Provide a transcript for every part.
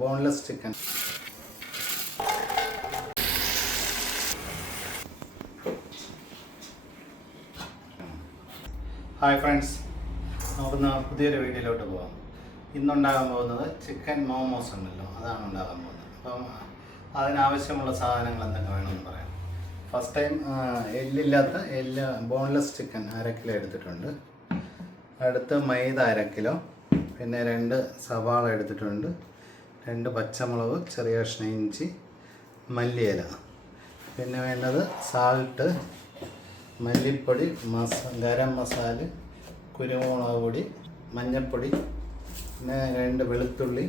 Boneless chicken. Hi friends, നമുക്ക് പുതിയൊരു വീഡിയോയിലോട്ട് പോകാം. ഇന്നുണ്ടാകാൻ പോകുന്നത് ചിക്കൻ മോമോസ് ഉണ്ടല്ലോ, അതാണ് ഉണ്ടാകാൻ പോകുന്നത്. അപ്പം അതിനാവശ്യമുള്ള സാധനങ്ങൾ എന്തൊക്കെ വേണമെന്ന് പറയാം. ഫസ്റ്റ് ടൈം എല്ല് ബോൺലെസ് ചിക്കൻ 1/2 കിലോ എടുത്തിട്ടുണ്ട്. അടുത്ത് മൈദ 1/2 കിലോ, പിന്നെ 2 സവാള എടുത്തിട്ടുണ്ട്, 2 പച്ചമുളക്, ചെറിയ കഷ്ണം ഇഞ്ചി, മല്ലിയില, പിന്നെ വേണ്ടത് സാൾട്ട്, മല്ലിപ്പൊടി, ഗരം മസാല, കുരുമുളക് പൊടി, മഞ്ഞൾപ്പൊടി, പിന്നെ 2 വെളുത്തുള്ളി,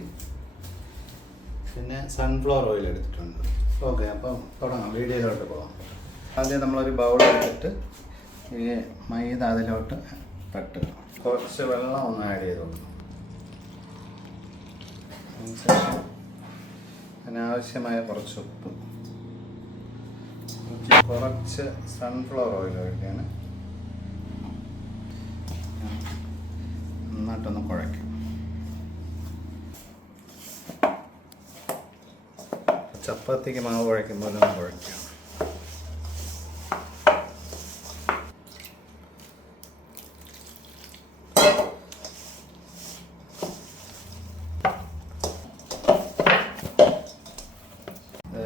പിന്നെ സൺഫ്ലവർ ഓയിൽ എടുത്തിട്ടുണ്ട്. ഓക്കെ, അപ്പം തുടങ്ങാം, വീഡിയോയിലോട്ട് പോകാം. ആദ്യം നമ്മളൊരു ബൗൾ എടുത്തിട്ട് ഈ മൈദ അതിലോട്ട് തട്ടുക. കുറച്ച് വെള്ളം ഒന്ന് ആഡ് ചെയ്ത് കൊടുക്കണം. അതിനുശേഷം അതിനാവശ്യമായ കുറച്ച് ഉപ്പ്, കുറച്ച് സൺഫ്ലവർ ഓയിൽ ഒഴിക്കുകയാണ്. നന്നായിട്ടൊന്ന് കുഴയ്ക്കും. ചപ്പാത്തിക്ക് മാവ് കുഴയ്ക്കുമ്പോൾ ഒന്ന് കുഴയ്ക്കുക.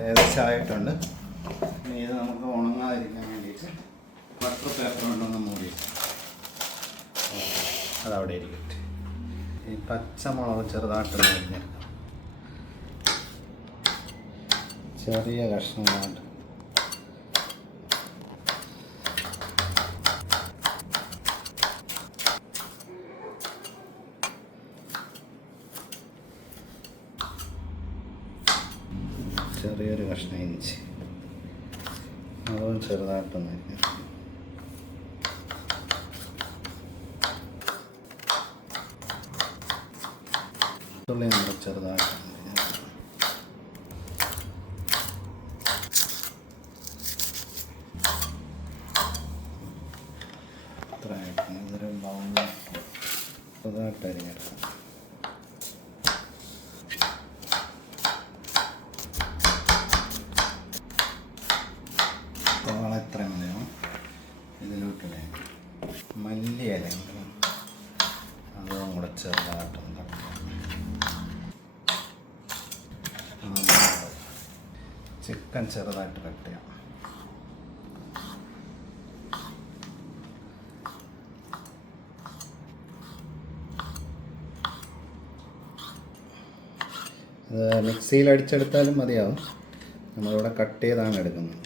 ഏകദേശം ആയിട്ടുണ്ട്. ഇനി ഇത് നമുക്ക് ഉണങ്ങാതിരിക്കാൻ വേണ്ടിയിട്ട് ബട്ടർ പേപ്പർ കൊണ്ടൊന്ന് മൂടി അതവിടെ ഇരിക്കട്ടെ. ഈ പച്ചമുളക് ചെറുതായിട്ടൊന്ന് അരിഞ്ഞെടുക്കാം, ചെറിയ കഷ്ണങ്ങളായിട്ട്. ചെറിയൊരു കഷ്ണം ഇഞ്ചി, അതും ചെറുതായിട്ടൊന്ന് അരിഞ്ഞെടുക്കാം. തുള്ളി നമ്മൾ ചെറുതായിട്ട് ഇത്രയായിട്ട് ഇതൊരു ബൗളിൽ ചെറുതായിട്ട് അരിഞ്ഞെടുക്കാം. സവാള എത്ര മതിയാവും ഇതിലോട്ടില്ലേ. മല്ലിയില അതും കൂടെ ചെറുതായിട്ടൊന്ന് ചിക്കൻ ചെറുതായിട്ട് കട്ട് ചെയ്യാം. ഇത് മിക്സിയിൽ അടിച്ചെടുത്താലും മതിയാവും, നമ്മളിവിടെ കട്ട് ചെയ്താണ് എടുക്കുന്നത്.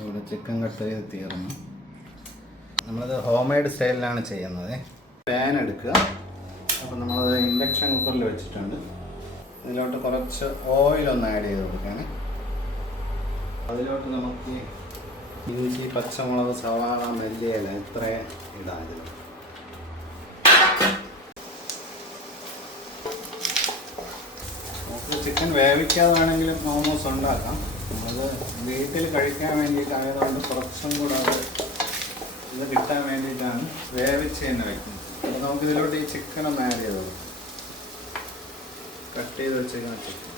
ഇവിടെ ചിക്കൻ കട്ട് ചെയ്ത് തീർന്നു. നമ്മളത് ഹോം മെയ്ഡ് സ്റ്റൈലിലാണ് ചെയ്യുന്നത്. പാൻ എടുക്കുക. അപ്പോൾ നമ്മളത് ഇൻഡക്ഷൻ കുക്കറിൽ വെച്ചിട്ടുണ്ട്. ഇതിലോട്ട് കുറച്ച് ഓയിലൊന്ന് ആഡ് ചെയ്ത് കൊടുക്കുകയാണ്. അതിലോട്ട് നമുക്ക് ഇഞ്ചി, പച്ചമുളക്, സവാള, മല്ലിയില ഇത്രയും ഇടാം. ഇതിൽ നമുക്ക് ചിക്കൻ വേവിക്കാതെ വേണമെങ്കിലും മോമോസ് ഉണ്ടാക്കാം. അത് വീട്ടിൽ കഴിക്കാൻ വേണ്ടിയിട്ടായതുകൊണ്ട് കുറച്ചും കൂടെ ഇത് കിട്ടാൻ വേണ്ടിയിട്ടാണ് വേവിച്ച് തന്നെ വയ്ക്കുന്നത്. അപ്പോൾ നമുക്കിതിലോട്ട് ഈ ചിക്കൻ ഒന്ന് ആഡ് ചെയ്ത് കൊടുക്കാം. കട്ട് ചെയ്ത് വെച്ചിരിക്കുന്ന ചിക്കൻ.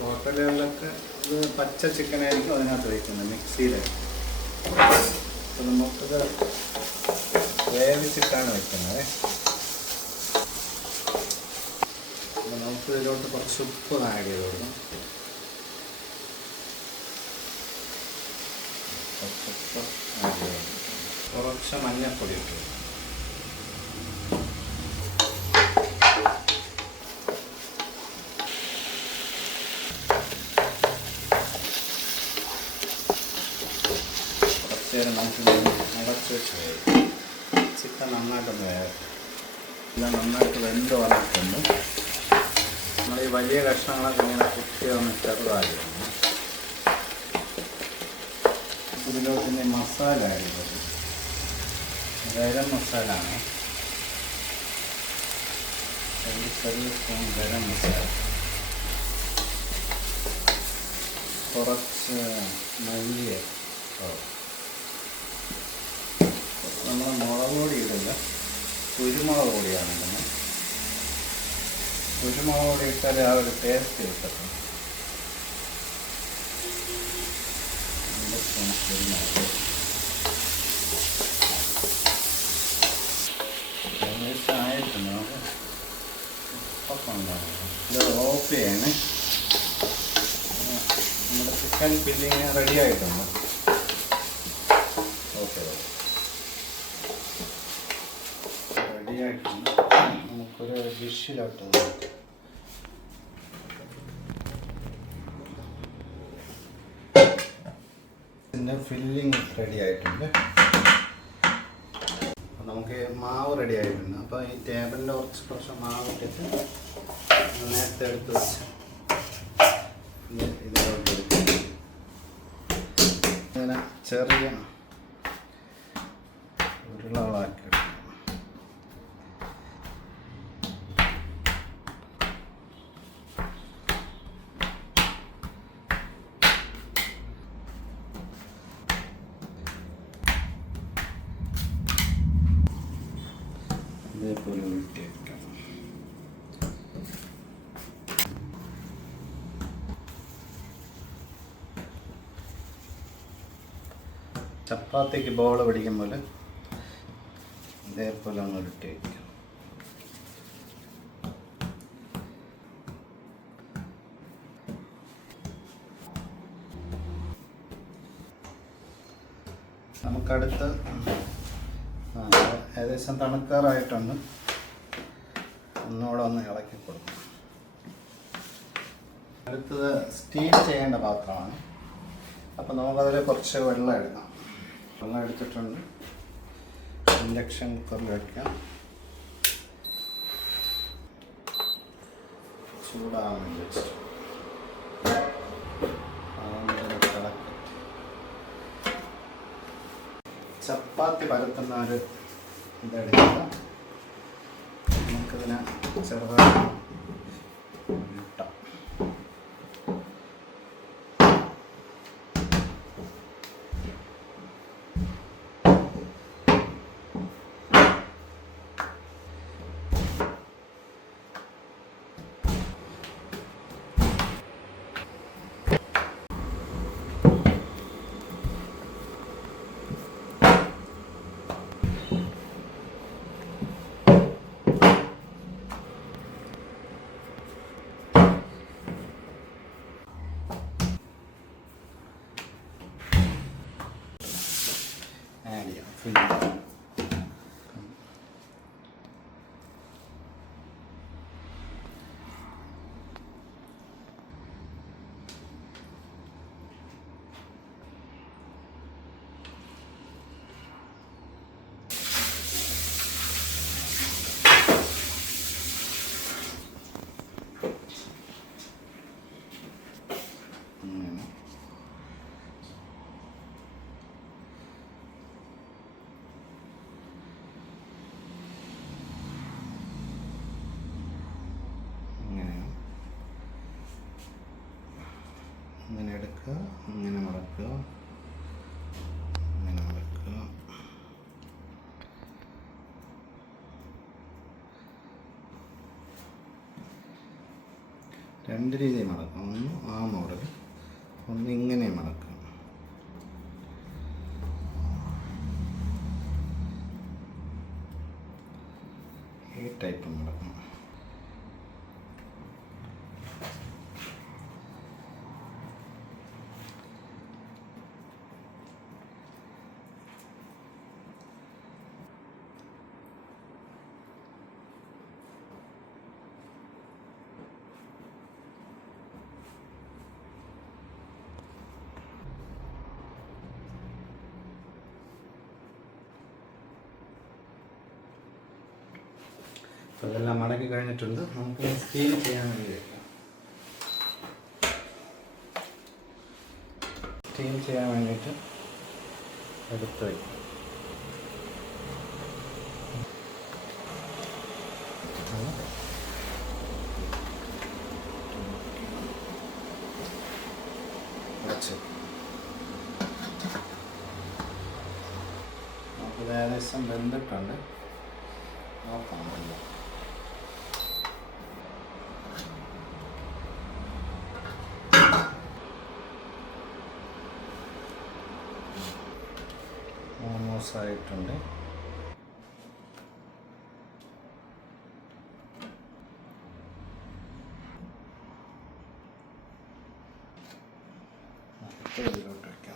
ഹോട്ടലുകളിലൊക്കെ ഇത് പച്ച ചിക്കനായിരിക്കും അതിനകത്ത് വയ്ക്കുന്നത്, മിക്സിയിൽ. അപ്പോൾ നമുക്കിത് വേവിച്ചിട്ടാണ് വയ്ക്കുന്നത്. അപ്പോൾ നമുക്കിതിലോട്ട് കുറച്ച് ഉപ്പ് ആഡ് ചെയ്ത് കൊടുക്കാം. കുറച്ച് മഞ്ഞൾപ്പൊടി ഇട്ടു. കുറച്ച് നേരം നമുക്ക് അടച്ച് വെച്ച് ചിക്കൻ നന്നായിട്ടൊന്ന് വേഗം എല്ലാം നന്നായിട്ട് വെന്ത് വന്നിട്ടുണ്ട്. നമ്മൾ ഈ വലിയ കഷ്ണങ്ങളൊക്കെ ഇങ്ങനെ കുത്തി ഒന്ന് ചെറുതാക്കി ഇതിലോട്ട് മസാല ആഡ് ചെയ്തു. ഗരം മസാല ആണ്, ചെറിയ സ്പൂൺ ഗരം മസാല, കുറച്ച് മല്ലിയ, നമ്മൾ മുളക് പൊടി ഇടില്ല, കുരുമുളക് പൊടിയാണ് ഇടുന്നത്. കുരുമുളക് പൊടി ഇട്ടാൽ ആ ഒരു ടേസ്റ്റ് കിട്ടത്തുള്ളൂ. ആയിട്ടുണ്ട്, നമുക്ക് ഉപ്പൊക്കെ ഉണ്ടാകും. ഇത് ഓഫ് ചെയ്യണേ. നമ്മുടെ ചിക്കൻ ഫില്ലിങ് റെഡി ആയിട്ടുണ്ട്. ഓക്കെ, റെഡി ആയിട്ടുണ്ട്. നമുക്കൊരു ഡിഷിലോട്ട് ഇതിൻ്റെ ഫില്ലിങ് റെഡി ആയിട്ടുണ്ട്. നമുക്ക് മാവ് റെഡി ആയിട്ടുണ്ട്. അപ്പോൾ ഈ ടേബിളിൽ കുറച്ച് മാവ് ഇട്ടിട്ട് നേരത്തെ എടുത്ത് വെച്ച് ഇതിലോട്ട് എടുക്കും. ഇങ്ങനെ ചെറിയ ഉരുളകളാക്കി എടുക്കും. ഇതേപോലെ ഉരുട്ടി വെക്കാം. ചപ്പാത്തിക്ക് ബോൾ പിടിക്കും പോലെ ഇതേപോലെ ഒന്ന് ഉരുട്ടി വയ്ക്കും. നമുക്കടുത്ത് ഏകദേശം തണുക്കാറായിട്ടുണ്ട്. ഒന്നുകൂടെ ഒന്ന് ഇളക്കി കൊടുക്കും. അടുത്തത് സ്റ്റീം ചെയ്യേണ്ട പാത്രമാണ്. അപ്പോൾ നമുക്കതിൽ കുറച്ച് വെള്ളം എടുക്കാം. വെള്ളം എടുത്തിട്ടുണ്ട്. ഇൻഡക്ഷൻ കുക്കറിൽ വയ്ക്കാം. ചൂടാകാൻ വേണ്ടി വെച്ചിട്ട് ചപ്പാത്തി പരത്തുന്ന ഒരു ഇതെടുക്കുക. നമുക്കിതിനെ ചെറുതായി ഇട്ടാം. ഇങ്ങനെ എടുക്കുക, ഇങ്ങനെ മടക്കുക, ഇങ്ങനെ മടക്കുക. രണ്ട് രീതിയിൽ മടക്കാം. ഒന്ന് ആ മോഡൽ, ഒന്ന് ഇങ്ങനെ മടക്കാം. ഈ ടൈപ്പ് മടക്കാം. അപ്പോൾ ഇതെല്ലാം മടക്കി കഴിഞ്ഞിട്ടുണ്ട്. നമുക്ക് സ്റ്റീം ചെയ്യാൻ വേണ്ടി വെക്കാം. സ്റ്റീം ചെയ്യാൻ വേണ്ടിയിട്ട് എടുത്ത് വയ്ക്കാം. ഏകദേശം വെന്തിട്ടുണ്ട്. നോക്കാം. മോമോസ് ആയിട്ടുണ്ട്. ഇതിലോട്ട് വയ്ക്കാം.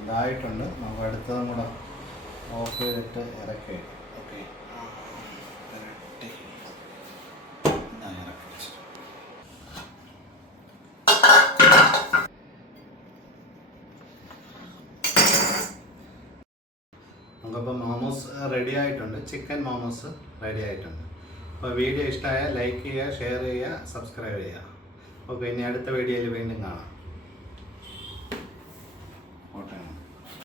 ഇതായിട്ടുണ്ട്. നമുക്ക് അടുത്തതും കൂടെ ഓഫ് ചെയ്തിട്ട് ഇറക്കി. ഓക്കെ, ഇറക്കി വെച്ചു. നമുക്കപ്പോൾ മോമോസ് റെഡി ആയിട്ടുണ്ട്. ചിക്കൻ മോമോസ് റെഡി ആയിട്ടുണ്ട്. അപ്പോൾ വീഡിയോ ഇഷ്ടമായാൽ ലൈക്ക് ചെയ്യുക, ഷെയർ ചെയ്യുക, സബ്സ്ക്രൈബ് ചെയ്യുക. ഓക്കെ, ഇനി അടുത്ത വീഡിയോയിൽ വീണ്ടും കാണാം. ഓട്ടെ.